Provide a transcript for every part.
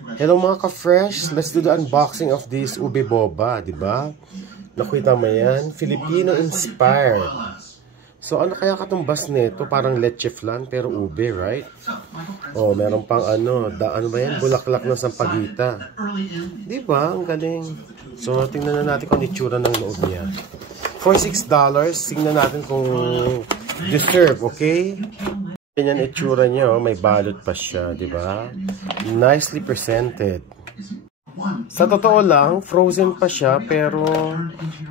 Hello mga ka-fresh, let's do the unboxing of this ube boba, di ba? Nakita mo yan? Filipino inspired. So ano kaya katumbas nito? Parang leche flan pero ube, right? Oh, meron pang ano ba yan? Bulaklak ng sampagita. Di ba? Ang galing. So tingnan na natin kung itsura ng loob niya. For $6, tingnan natin kung deserve, okay? Ganyan itsura niya, oh. May balot pa siya, di ba? Nicely presented. Sa totoo lang, frozen pa siya, pero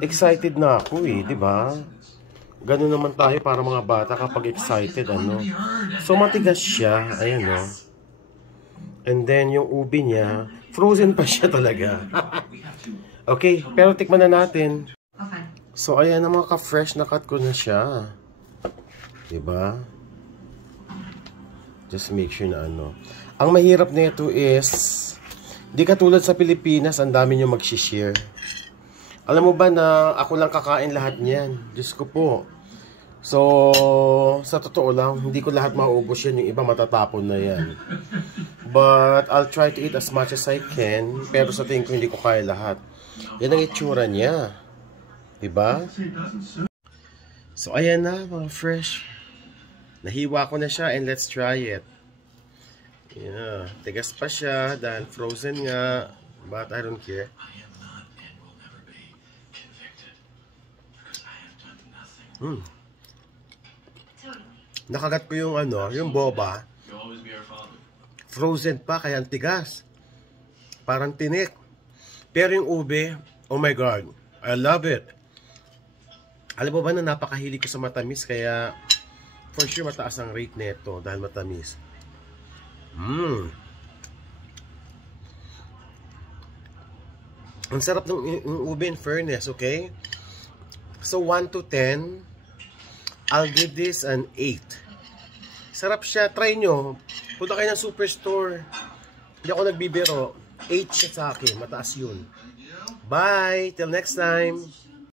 excited na ako eh, di ba? Ganun naman tayo para mga bata kapag excited, ano. So matigas siya, ayan oh. And then yung ubi niya, frozen pa siya talaga. Okay, pero tikman na natin. So ayan na mga ka-fresh, na-cut ko na siya. Di ba? Just make sure na ano. Ang mahirap nito is, di katulad sa Pilipinas, ang dami nyo mag-share. Alam mo ba na ako lang kakain lahat niyan? Diyos ko po. So, sa totoo lang, hindi ko lahat mauubos yan. Yung iba matatapon na yan. But, I'll try to eat as much as I can. Pero sa tingin ko, hindi ko kaya lahat. Yan ang itsura niya. Diba? So, ayan na, mga fresh. Nahiwa ko na siya and let's try it. Yeah, tigas pa siya dahil frozen nga, but I don't care. Nakagat ko yung ano, yung boba. Frozen pa kaya ang tigas. Parang tinik. Pero yung ube, oh my god, I love it. Alam mo ba na napakahilig ko sa matamis kaya for sure mataas ang rate nito dahil matamis. Ang sarap ng ube in fairness, okay? So 1 to 10, I'll give this an 8. Sarap siya, try nyo. Punta kayo ng superstore. Hindi ako nagbibiro. 8 siya sa akin, mataas yun. Bye! Till next time!